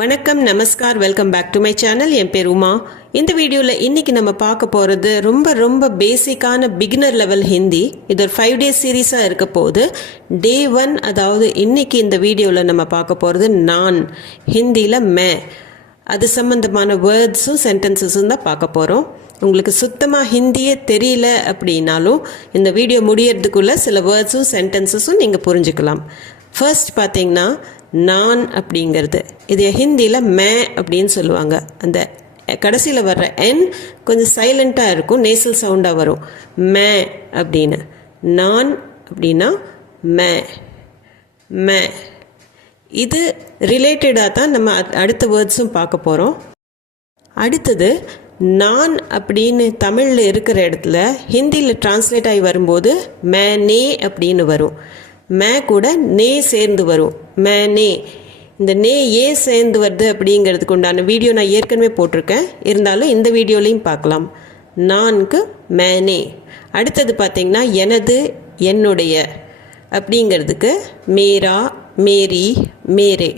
வணக்கம் நமஸ்கார் welcome back to my channel என் பேர் உமா. இந்த வீடியோவில் இன்றைக்கி நம்ம பார்க்க போகிறது ரொம்ப ரொம்ப பேசிக்கான பிகினர் லெவல் ஹிந்தி. இது ஒரு ஃபைவ் டேஸ் சீரீஸாக இருக்க போகுது. டே ஒன் அதாவது இன்றைக்கி இந்த வீடியோவில் நம்ம பார்க்க போகிறது நான் ஹிந்தியில் மே. அது சம்மந்தமான வேர்ட்ஸும் சென்டென்சஸும் தான் பார்க்க போகிறோம் உங்களுக்கு சுத்தமாக ஹிந்தியே தெரியல அப்படின்னாலும் இந்த வீடியோ முடியறதுக்குள்ளே சில வேர்ட்ஸும் சென்டென்சஸும் நீங்கள் புரிஞ்சுக்கலாம். ஃபர்ஸ்ட் பார்த்தீங்கன்னா நான் அப்படிங்கிறது. இது ஹிந்தியில் மே அப்படின்னு சொல்லுவாங்க. அந்த கடைசியில் வர்ற என் கொஞ்சம் சைலண்ட்டாக இருக்கும் நேசல் சவுண்டாக வரும். மே அப்படின்னு. நான் அப்படின்னா மே. மே. இது ரிலேட்டடாக தான் நம்ம அடுத்த வேர்ட்ஸும் பார்க்க போகிறோம் அடுத்தது நான் அப்படின்னு தமிழில் இருக்கிற இடத்துல ஹிந்தியில் டிரான்ஸ்லேட் ஆகி வரும்போது மே நே அப்படின்னு வரும். மே கூட நே சேர்ந்து வரும். மே நே. இந்த நே ஏன் சேர்ந்து வருது அப்படிங்கிறதுக்கு உண்டான வீடியோ நான் ஏற்கனவே போட்டிருக்கேன். இருந்தாலும் இந்த வீடியோலையும் பார்க்கலாம். நான்கு மேனே அடுத்தது பார்த்தீங்கன்னா எனது என்னுடைய அப்படிங்கிறதுக்கு மேரா மேரி மேரே.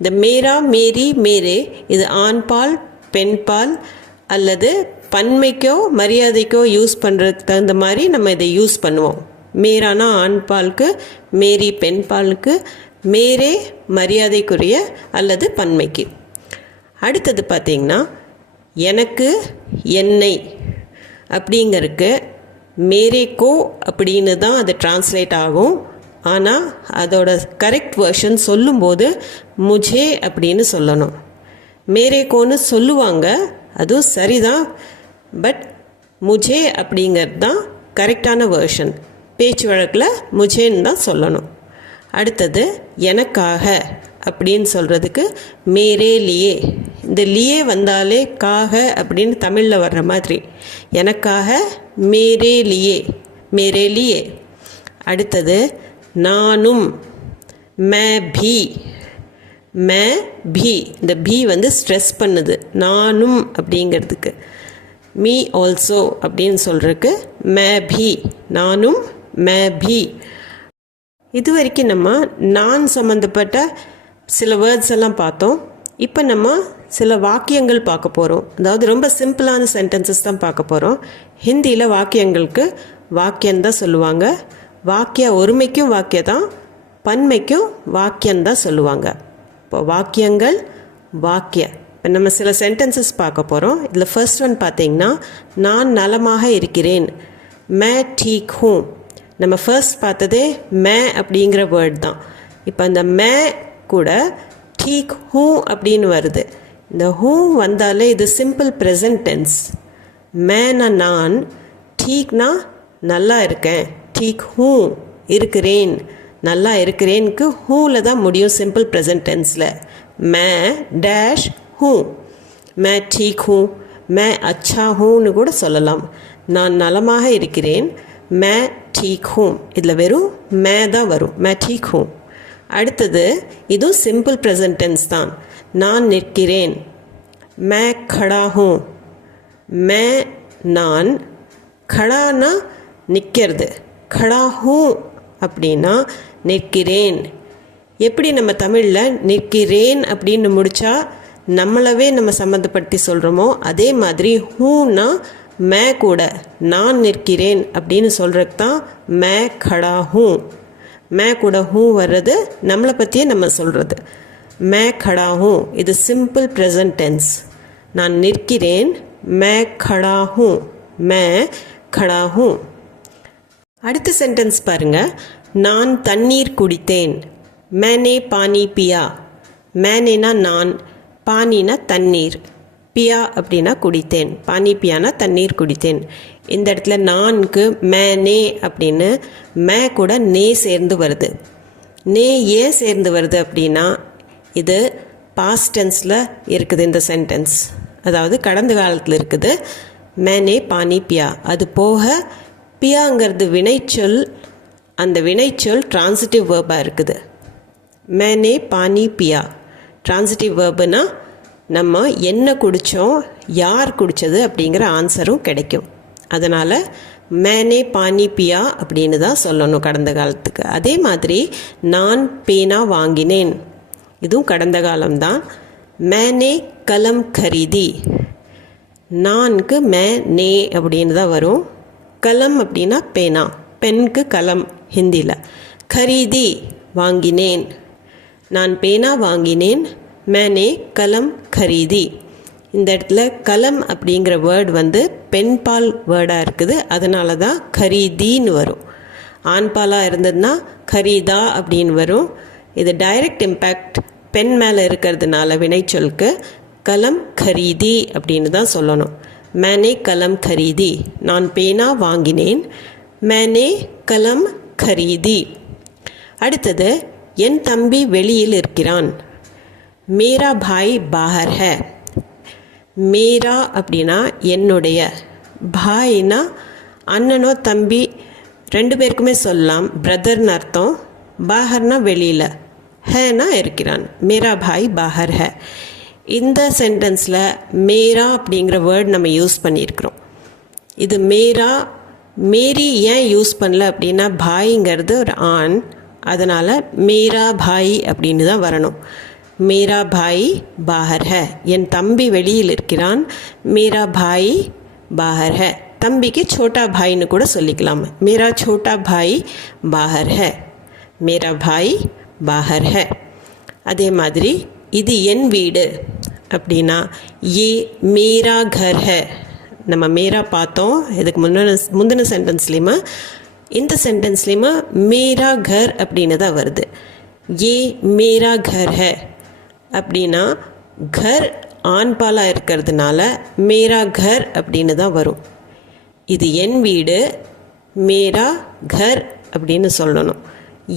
இந்த மேரா மேரி மேரே இது ஆண்பால் பெண்பால் அல்லது பன்மைக்கோ மரியாதைக்கோ யூஸ் பண்ணுறதுக்கு தகுந்த மாதிரி நம்ம இதை யூஸ் பண்ணுவோம். மீரானா ஆண் பாலுக்கு மேரி பெண்பாலுக்கு மேரே மரியாதைக்குரிய அல்லது பன்மைக்கு. அடுத்தது பார்த்தீங்கன்னா எனக்கு என்னை அப்படிங்கிறதுக்கு மேரேக்கோ அப்படின்னு தான் அது டிரான்ஸ்லேட் ஆகும். ஆனால் அதோட கரெக்ட் வேர்ஷன் சொல்லும்போது முஜே அப்படின்னு சொல்லணும். மேரேக்கோன்னு சொல்லுவாங்க அதுவும் சரிதான். பட் முஜே அப்படிங்கிறது தான் கரெக்டான வேர்ஷன் பேச்சு வழக்கில் முஜேன்னு தான் சொல்லணும். அடுத்தது எனக்காக அப்படின்னு சொல்கிறதுக்கு மேரே லியே. இந்த லியே வந்தாலே காக அப்படின்னு தமிழில் வர்ற மாதிரி. எனக்காக மேரே லியே. மேரே லியே. அடுத்தது நானும். மே பி. மே பி. இந்த பி வந்து ஸ்ட்ரெஸ் பண்ணுது. நானும் அப்படிங்கிறதுக்கு. மீ ஆல்சோ அப்படின்னு சொல்கிறதுக்கு மே பி. நானும் மே பி. இது வரைக்கும் நம்ம நான் சம்மந்தப்பட்ட சில வேர்ட்ஸ் எல்லாம் பார்த்தோம். இப்போ நம்ம சில வாக்கியங்கள் பார்க்க போகிறோம் அதாவது ரொம்ப சிம்பிளான சென்டென்சஸ் தான் பார்க்க போகிறோம் ஹிந்தியில் வாக்கியங்களுக்கு வாக்கியம் தான் சொல்லுவாங்க. வாக்கிய ஒருமைக்கும் வாக்கிய தான் பன்மைக்கும் வாக்கியம் தான் சொல்லுவாங்க. இப்போ வாக்கியங்கள் வாக்கிய. இப்போ நம்ம சில சென்டென்சஸ் பார்க்க போகிறோம் இதில் ஃபர்ஸ்ட் ஒன் பார்த்தீங்கன்னா நான் நலமாக இருக்கிறேன். மே டீக் ஹூம். நம்ம ஃபர்ஸ்ட் பார்த்ததே மே அப்படிங்கிற வேர்ட் தான். இப்போ அந்த மே கூட டீக் ஹூ அப்படின்னு வருது. இந்த ஹூ வந்தாலே இது சிம்பிள் ப்ரெசன்ட் டென்ஸ் மேனா நான் டீக்னா நல்லா இருக்கேன். டீக் ஹூ இருக்கிறேன். நல்லா இருக்கிறேனுக்கு ஹூவில் தான் முடியும் சிம்பிள் ப்ரெசன்ட் டென்ஸில் மே டேஷ் ஹூ மே டீக் ஹூ மே அச்சா ஹூன்னு கூட சொல்லலாம். நான் நலமாக இருக்கிறேன். மே டீக் ஹூம் இதில் வெறும் மே தான் வரும். மே டீக் ஹூம் அடுத்தது இதுவும் சிம்பிள் ப்ரெசன்ட் தான். நான் நிற்கிறேன். மே கடா ஹூம் மே நான் கடானா நிற்கிறது. கடா ஹூம் அப்படின்னா நிற்கிறேன். எப்படி நம்ம தமிழில் நிற்கிறேன் அப்படின்னு முடித்தா நம்மளவே நம்ம சம்மந்தப்படுத்தி சொல்கிறோமோ அதே மாதிரி ஹூன்னா மே கூட நான் நிற்கிறேன் அப்படின்னு சொல்கிறக்கு தான் மே கடா ஹூ. மே கூட ஹூ வர்றது நம்மளை பற்றியே நம்ம சொல்கிறது மே கடா ஹூ. இது சிம்பிள் ப்ரெசன்ட் டென்ஸ் நான் நிற்கிறேன் மே கடா ஹூ. May kara who. அடுத்த சென்டென்ஸ் பாருங்கள் நான் தண்ணீர் குடித்தேன். மேனே பானி பியா. மேனேனா நான் பானினா தண்ணீர். பியா அப்படின்னா குடித்தேன். பானி பியானா தண்ணீர் குடித்தேன். இந்த இடத்துல நான்கு மே நே அப்படின்னு மே கூட நே சேர்ந்து வருது. நே ஏன் சேர்ந்து வருது அப்படின்னா இது பாஸ்ட் டென்ஸில் இருக்குது இந்த சென்டென்ஸ் அதாவது கடந்த காலத்தில் இருக்குது. மேனே பானி பியா அது போக பியாங்கிறது வினைச்சொல் அந்த வினைச்சொல் டிரான்சிட்டிவ் வேர்பாக இருக்குது. மேனே பானி பியா டிரான்சிட்டிவ் வேர்புனா நம்ம என்ன குடித்தோம் யார் குடித்தது அப்படிங்கிற ஆன்சரும் கிடைக்கும். அதனால் மேனே பானி பியா அப்படின்னு தான் சொல்லணும் கடந்த காலத்துக்கு. அதே மாதிரி நான் பேனா வாங்கினேன். இதுவும் கடந்த காலம்தான். மேனே கலம் கரீதி. நான்கு மே நே அப்படின்னு தான் வரும். கலம் அப்படின்னா பேனா. பெண்க்கு கலம் ஹிந்தியில். கரீதி வாங்கினேன். நான் பேனா வாங்கினேன். மேனே கலம் கரீதி. இந்த இடத்துல கலம் அப்படிங்கிற வேர்டு வந்து பெண்பால் வேர்டாக இருக்குது. அதனால தான் கரீதின்னு வரும். ஆண்பாலாக இருந்ததுன்னா கரீதா அப்படின்னு வரும். இது டைரக்ட் இம்பேக்ட் பெண் மேலே இருக்கிறதுனால வினைச்சொல்க்கு கலம் கரீதி அப்படின்னு தான் சொல்லணும். மேனே கலம் கரீதி. நான் பேனா வாங்கினேன். மேனே கலம் கரீதி. அடுத்தது என் தம்பி வெளியில் இருக்கிறான். மேரா பாய் பாஹர் ஹே. மேரா அப்படின்னா என்னுடைய. பாய்னா அண்ணனோ தம்பி ரெண்டு பேருக்குமே சொல்லலாம். பிரதர்னு அர்த்தம். பாகர்னா வெளியில். ஹேனா இருக்கிறான். மேரா பாய் பாஹர் ஹே. இந்த சென்டென்ஸில் மேரா அப்படிங்கிற வேர்ட் நம்ம யூஸ் பண்ணியிருக்கிறோம். இது மேரா மேரி ஏன் யூஸ் பண்ணல அப்படின்னா பாய்ங்கிறது ஒரு ஆண். அதனால் மேரா பாய் அப்படின்னு தான் வரணும். மேரா பாய் பாஹர் ஹ. என் தம்பி வெளியில் இருக்கிறான். மேரா பாய் பாஹர் ஹ. தம்பிக்கு சோட்டா பாய்னு கூட சொல்லிக்கலாம். மேரா சோட்டா பாய் பாஹர் ஹே. மேரா பாய் பாஹர் ஹே. அதே மாதிரி இது என் வீடு. அப்படின்னா ஏ மேரா கர் ஹ. நம்ம மேரா பார்த்தோம். இதுக்கு முன்ன முந்தின சென்டென்ஸ்லேயுமா இந்த சென்டென்ஸ்லேயுமா மேரா கர் அப்படின்னு தான் வருது. ஏ மேரா கர் ஹே. அப்படின்னா கர் ஆண்பாலாக இருக்கிறதுனால மேரா கர் அப்படின்னு தான் வரும். இது என் வீடு மேரா கர் அப்படின்னு சொல்லணும்.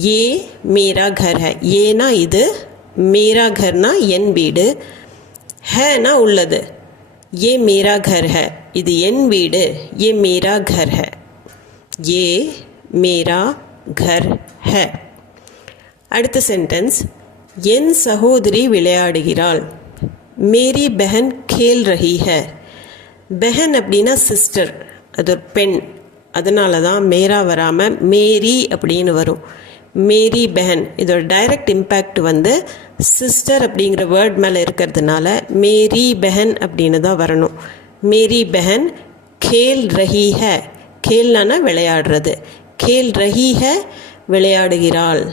ஏ மேரா கர் ஹே. ஏனா இது மேரா கர்னா என் வீடு ஹேனா உள்ளது. ஏ மேரா கர் ஹே. இது என் வீடு ஏ மேரா கர் ஹே. ஏ மேரா கர் ஹே. அடுத்த சென்டென்ஸ் என் சகோதரி விளையாடுகிறாள். மேரி பெஹன் கேல் ரஹி ஹே பெஹன் அப்படின்னா சிஸ்டர் அது ஒரு பெண். அதனால தான் மேரா வராமல் மேரி அப்படின்னு வரும். மேரி பெஹன் இதோட டைரக்ட் இம்பேக்ட் வந்து சிஸ்டர் அப்படிங்கிற வேர்ட் மேலே இருக்கிறதுனால மேரி பெஹன் அப்படின்னு தான் வரணும். மேரி பெஹன் கேல் ரஹி ஹே கேல்னா விளையாடுறது. கேல் ரஹி ஹே விளையாடுகிறாள்.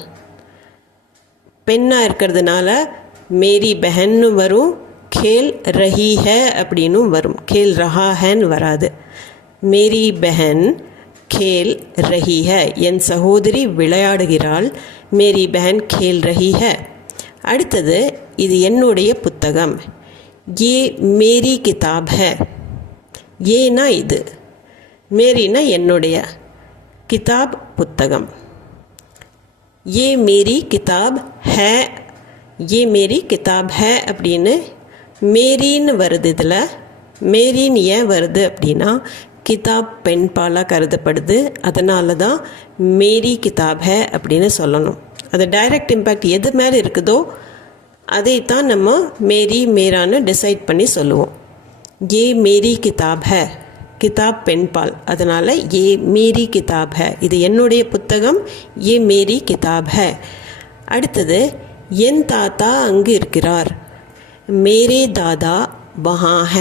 பெண்ணாக இருக்கிறதுனால மேரி பெஹன்னு வரும் கேல் ரஹி ஹ அப்படின்னும் வரும். கேல் ரஹா ஹேன்னு வராது. மேரி பெஹன் கேல் ரஹி ஹ என் சகோதரி விளையாடுகிறாள். மேரி பெஹன் கேல் ரஹி ஹ அடுத்தது இது என்னுடைய புத்தகம். ஏ மேரி கிதாப் ஹ. ஏனா இது. மேரினா என்னுடைய கிதாப் புத்தகம். ये மேரி किताब है ஏ மேரி கிதாப் ஹே அப்படின்னு மேரின்னு வருது இதில் மேரின்னு ஏன் வருது அப்படின்னா கிதாப் பெண்பாலாக கருதப்படுது அதனால தான் மேரி கிதாப் ஹே அப்படின்னு சொல்லணும் அது டைரக்ட் இம்பேக்ட் எது மேலே இருக்குதோ அதைத்தான் நம்ம மேரி மேரான்னு டிசைட் பண்ணி சொல்லுவோம் ஏ மேரி கிதாப் ஹே கிதாப் பெண்பால். அதனால் ஏ மேரி கிதாப் ஹே. இது என்னுடைய புத்தகம் ஏ மேரி கிதாப் ஹ. அடுத்தது என் தாத்தா அங்கு இருக்கிறார். மேரே தாதா வஹா ஹ.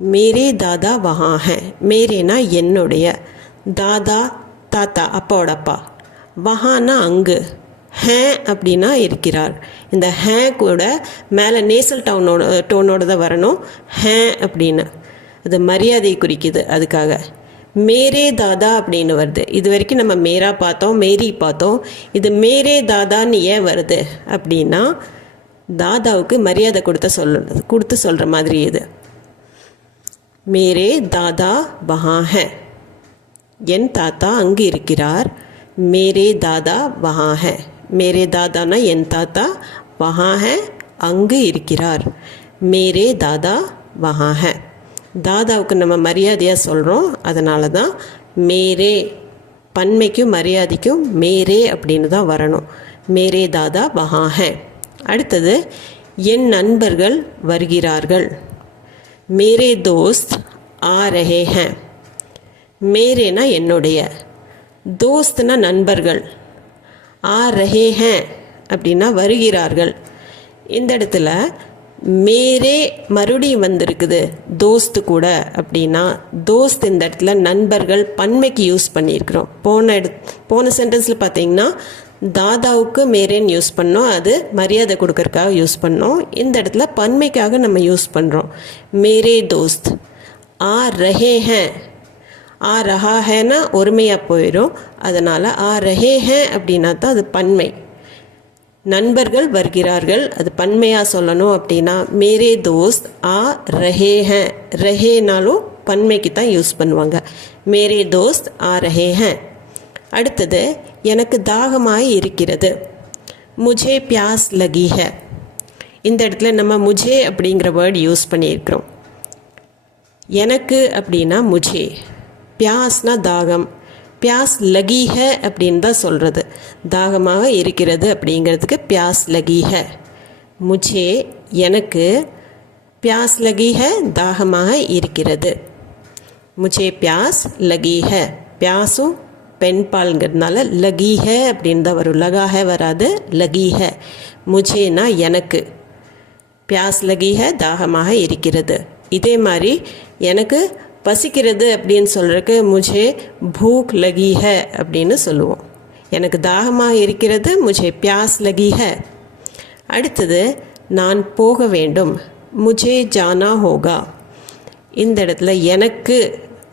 மேரே தாதா வஹா ஹ. மேரேனா என்னுடைய. தாதா தாத்தா அப்பாவோட அப்பா. வஹானா அங்கு. ஹே அப்படின்னா இருக்கிறார். இந்த ஹே கூட மேலே நேசல் டவுனோட டோனோட தான் வரணும். ஹே அப்படின்னு. அது மரியாதையை குறிக்குது அதுக்காக. மேரே தாதா அப்படின்னு வருது. இது வரைக்கும் நம்ம மேரா பார்த்தோம் மேரி பார்த்தோம். இது மேரே தாதான்னு ஏன் வருது அப்படின்னா தாதாவுக்கு மரியாதை கொடுத்த சொல்ல கொடுத்து சொல்கிற மாதிரி இது. மேரே தாதா வஹா என் தாத்தா அங்கு இருக்கிறார். மேரே தாதா வஹா மேரே தாதானா என் தாத்தா? வஹா அங்கு இருக்கிறார். மேரே தாதா வஹா தாதாவுக்கு நம்ம மரியாதையாக சொல்கிறோம் அதனால தான் மேரே பன்மைக்கும் மரியாதைக்கும் மேரே அப்படின்னு தான் வரணும். மேரே தாதா வஹா அடுத்தது என் நண்பர்கள் வருகிறார்கள். மேரே தோஸ்த் ஆ ரஹே ஹேன் மேரேனா என்னுடைய. தோஸ்த்னா நண்பர்கள். ஆ ரஹே ஹேன் அப்படின்னா வருகிறார்கள். இந்த இடத்துல மேரே மறுபடியும் வந்திருக்குது தோஸ்து கூட அப்படின்னா தோஸ்த் இந்த இடத்துல நண்பர்கள் பன்மைக்கு யூஸ் பண்ணியிருக்கிறோம். போன இடத் போன சென்டென்ஸில் பார்த்தீங்கன்னா தாதாவுக்கு மேரேன்னு யூஸ் பண்ணோம் அது மரியாதை கொடுக்கறக்காக யூஸ் பண்ணோம். இந்த இடத்துல பன்மைக்காக நம்ம யூஸ் பண்ணுறோம் மேரே தோஸ்த். ஆ ரஹே ஹேன் ஆ ரஹா ஹேனா ஒருமையாக போயிடும் அதனால் ஆ ரஹே ஹேன் அப்படின்னா தான் அது பன்மை. நண்பர்கள் வருகிறார்கள். அது பன்மையாக சொல்லணும் அப்படின்னா மேரே தோஸ்த் ஆ ரஹே ஹ. ரஹேனாலும் பன்மைக்கு தான் யூஸ் பண்ணுவாங்க. மேரே தோஸ்த் ஆ ரஹே ஹேன் அடுத்தது எனக்கு தாகமாய் இருக்கிறது. முஜே பியாஸ் லகி இந்த இடத்துல நம்ம முஜே அப்படிங்கிற வேர்ட் யூஸ் பண்ணியிருக்கிறோம். எனக்கு அப்படின்னா முஜே. பியாஸ்னா தாகம். பியாஸ் லகி அப்படின்னு தான் சொல்கிறது தாகமாக இருக்கிறது அப்படிங்கிறதுக்கு பியாஸ் லகி ஹ முஜே எனக்கு பியாஸ் லகி தாகமாக இருக்கிறது. முஜே பியாஸ் லகி பியாஸும் பெண் பால்ங்கிறதுனால லகி அப்படின்னு தான் வரும். லகாக வராது லகி ஹ முஜேனா எனக்கு பியாஸ் லகீஹ தாகமாக இருக்கிறது. இதே மாதிரி எனக்கு பசிக்கிறது அப்படின்னு சொல்கிறதுக்கு முஜே பூக் லகி ஹ அப்படின்னு சொல்லுவோம். எனக்கு தாகமாக இருக்கிறது முஜே பியாஸ் லகி ஹ. அடுத்தது நான் போக வேண்டும் முஜே ஜானா ஹோகா. இந்த இடத்துல எனக்கு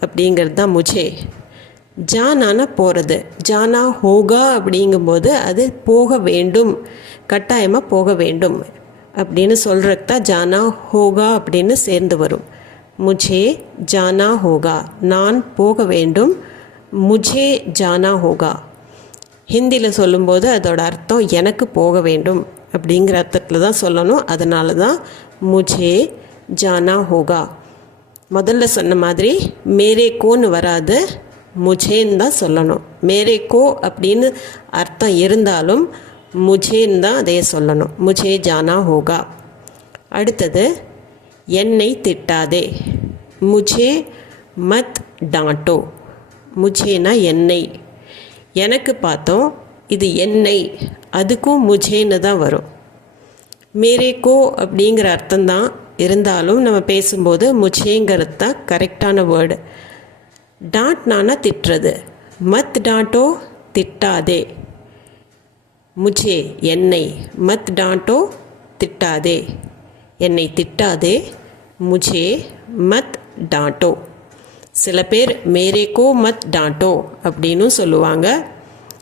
அப்படிங்கிறது தான் முஜே. ஜானான போகிறது ஜானா ஹோகா அப்படிங்கும்போது அது போக வேண்டும் கட்டாயமாக போக வேண்டும் அப்படின்னு சொல்கிறதுக்கு தான் ஜானா ஹோகா அப்படின்னு சேர்ந்து வரும். मुझे ஜானா ஹோகா நான் போக வேண்டும்। முஜே ஜானா ஹோகா ஹிந்தியில் சொல்லும்போது அதோட அர்த்தம் எனக்கு போக வேண்டும் அப்படிங்கிற அர்த்தத்தில் தான் சொல்லணும். அதனால தான் முஜே ஜானா ஹோகா முதல்ல சொன்ன மாதிரி மேரே கோன்னு வராது முஜேன்னு தான் சொல்லணும். மேரே கோ அப்படின்னு அர்த்தம் இருந்தாலும் முஜேன்னு தான் அதையே சொல்லணும். முஜே ஜானா ஹோகா அடுத்தது என்னை திட்டாதே. முஜே மத் டாண்டோ முஜேனா என்னை. எனக்கு பார்த்தோம் இது என்னை. அதுக்கும் முஜேன்னு தான் வரும். மேரேக்கோ அப்படிங்கிற அர்த்தம்தான். இருந்தாலும் நம்ம பேசும்போது முஜேங்கிறது தான் கரெக்டான வேர்டு. டாட்னானா திட்டுறது. மத் டாட்டோ திட்டாதே. முஜே என்னை. மத் டாட்டோ திட்டாதே. என்னை திட்டாதே முஜே மத் டாண்டோ சில பேர் மேரேக்கோ மத் டாட்டோ அப்படின்னு சொல்லுவாங்க.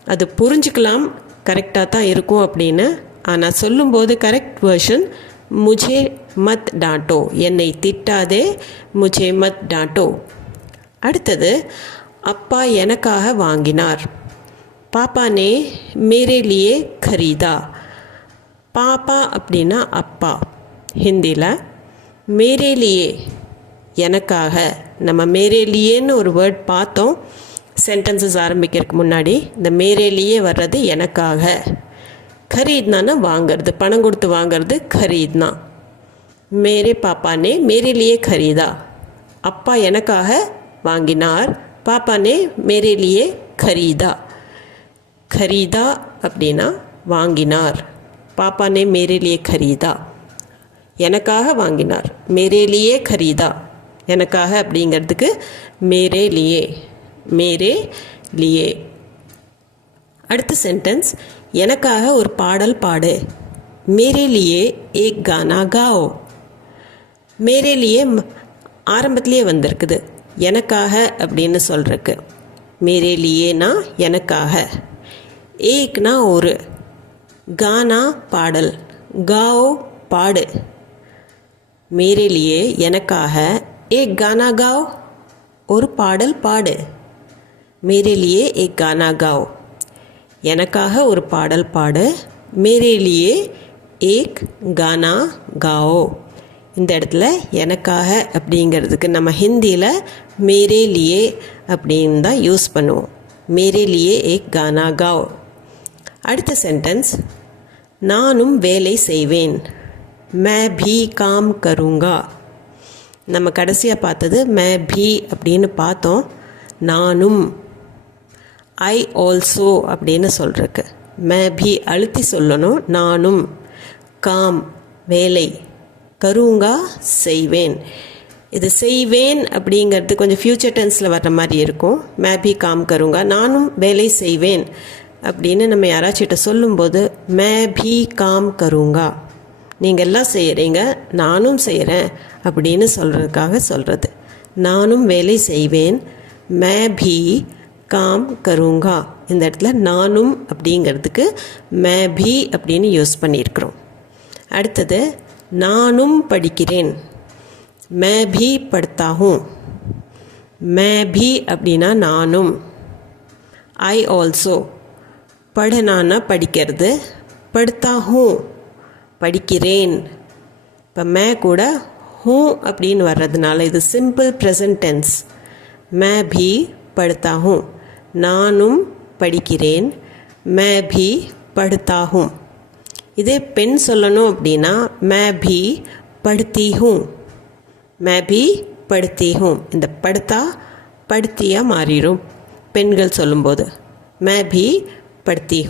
அது புரிஞ்சுக்கலாம் கரெக்டாக தான் இருக்கும் அப்படின்னு. ஆனால் சொல்லும்போது கரெக்ட் வேர்ஷன் முஜே மத் டாட்டோ. என்னை திட்டாதே முஜே மத் டாட்டோ. அடுத்தது அப்பா எனக்காக வாங்கினார். பாப்பா நே மேரே லியே பாப்பா அப்படின்னா அப்பா. ஹிந்தியில் மேரே லியே எனக்காக நம்ம மேரே லியேன்னு ஒரு வேர்ட் பார்த்தோம் சென்டென்சஸ் ஆரம்பிக்கிறதுக்கு முன்னாடி இந்த மேரே லியே வர்றது எனக்காக खरीदना வாங்கிறது பணம் கொடுத்து வாங்கிறது खरीदना மேரே பாப்பா நே மேரே லியே खरीदा அப்பா எனக்காக வாங்கினார் பாப்பா நே மேரே லியே खरीदा खरीदा அப்படின்னா வாங்கினார் பாப்பா நே மேரே லியே खरीदा எனக்காக வாங்கினார். மேரேலியே கரீதா. எனக்காக அப்படிங்கிறதுக்கு மேரே லியே மேரே லியே அடுத்த சென்டென்ஸ் எனக்காக ஒரு பாடல் பாடு. மேரே லியே ஏக் கானா காவோ. மேரே லியே ஆரம்பத்துலேயே வந்திருக்குது. எனக்காக அப்படின்னு சொல்கிறக்கு மேரே லியேனா எனக்காக. ஏக்னா ஒரு. கானா பாடல். காவோ பாடு. மேரே லியே எனக்காக ஏ கானா காவ் ஒரு பாடல் பாடு. மேரே லியே ஏ கானா காவ் எனக்காக ஒரு பாடல் பாடு. மேரே லியே ஏக் கானா காவோ இந்த இடத்துல எனக்காக அப்படிங்கிறதுக்கு நம்ம ஹிந்தியில் மேரே லியே அப்படின்னு தான் யூஸ் பண்ணுவோம். மேரே லியே ஏக் கானா காவ். அடுத்த சென்டென்ஸ் நானும் வேலை செய்வேன். மே பி காம் கருங்கா. நம்ம கடைசியாக பார்த்தது மே பி அப்படின்னு பார்த்தோம். நானும் ஐ ஆல்சோ அப்படின்னு சொல்கிறக்கு மே பி அழுத்தி சொல்லணும். நானும் காம் வேலை கருங்கா செய்வேன். இது செய்வேன் அப்படிங்கிறது கொஞ்சம் ஃப்யூச்சர் டென்ஸில் வர்ற மாதிரி இருக்கும். மே பி காம் கருங்கா. நானும் வேலை செய்வேன் அப்படின்னு நம்ம யாராச்சிட்ட சொல்லும்போது மே பி காம் கருங்கா. நீங்கள் எல்லாம் செய்கிறீங்க நானும் செய்கிறேன் அப்படின்னு சொல்கிறதுக்காக சொல்கிறது நானும் வேலை செய்வேன். மே பி காம் கருங்கா. இந்த இடத்துல நானும் அப்படிங்கிறதுக்கு மே பி அப்படின்னு யூஸ் பண்ணியிருக்கிறோம். அடுத்தது நானும் படிக்கிறேன். மே பி படுத்தாகும். மே பி அப்படின்னா நானும். ஐ ஆல்சோ படனானா படிக்கிறது படுத்தாகும். படிக்கிறேன். இப்போ மே கூட ஹூ அப்படின்னு வர்றதுனால இது சிம்பிள் ப்ரெசன்ட் டென்ஸ் மே பி படுத்தாகும் நானும் படிக்கிறேன். மே பி படுத்தாகும் இதே பெண் சொல்லணும் அப்படின்னா மே பி படுத்தி மே பி படுத்தி இந்த படுத்தா படுத்தியாக மாறிடும். பெண்கள் சொல்லும்போது மே பி படுத்தி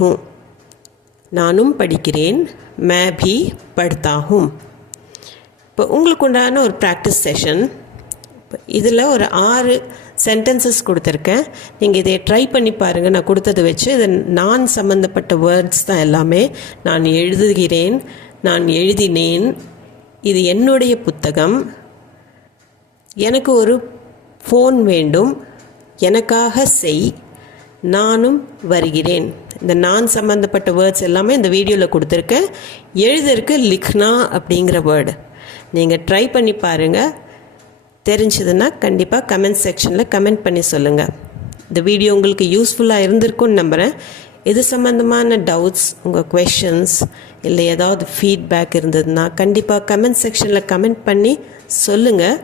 நானும் படிக்கிறேன் மே பி படுத்தா ஹூம் இப்போ உங்களுக்கு உண்டான ஒரு ப்ராக்டிஸ் செஷன் இதில் ஒரு ஆறு சென்டென்சஸ் கொடுத்துருக்கேன். நீங்கள் இதை ட்ரை பண்ணி பாருங்கள் நான் கொடுத்ததை வச்சு இது நான் சம்மந்தப்பட்ட வேர்ட்ஸ் தான் எல்லாமே. நான் எழுதுகிறேன் நான் எழுதினேன். இது என்னுடைய புத்தகம். எனக்கு ஒரு ஃபோன் வேண்டும். எனக்காக செய். நானும் வருகிறேன். இந்த நான் சம்மந்தப்பட்ட வேர்ட்ஸ் எல்லாமே இந்த வீடியோவில் கொடுத்துருக்கேன் எழுதருக்கு லிக்னா அப்படிங்கிற வேர்டு நீங்கள் ட்ரை பண்ணி பாருங்கள் தெரிஞ்சதுன்னா கண்டிப்பாக கமெண்ட் செக்ஷனில் கமெண்ட் பண்ணி சொல்லுங்கள் இந்த வீடியோ உங்களுக்கு யூஸ்ஃபுல்லாக இருந்திருக்கும்னு நம்புகிறேன் இது சம்மந்தமான டவுட்ஸ் உங்கள் கொஷின்ஸ் இல்லை ஏதாவது ஃபீட்பேக் இருந்ததுன்னா கண்டிப்பாக கமெண்ட் செக்ஷனில் கமெண்ட் பண்ணி சொல்லுங்கள்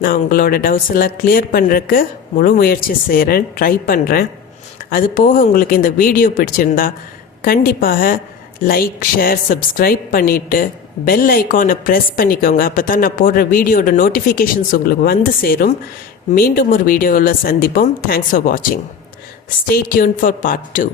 நான் உங்களோட டவுட்ஸ் எல்லாம் கிளியர் பண்ணுறக்கு முழு முயற்சி செய்கிறேன் ட்ரை பண்ணுறேன் அது போக உங்களுக்கு இந்த வீடியோ பிடிச்சிருந்தா கண்டிப்பாக லைக் ஷேர் சப்ஸ்கிரைப் பண்ணிவிட்டு பெல் ஐக்கானை ப்ரெஸ் பண்ணிக்கோங்க. அப்போ தான் நான் போடுற வீடியோட நோட்டிஃபிகேஷன்ஸ் உங்களுக்கு வந்து சேரும். மீண்டும் ஒரு வீடியோவில் சந்திப்போம். தேங்க்ஸ் ஃபார் வாட்சிங் stay tuned for part two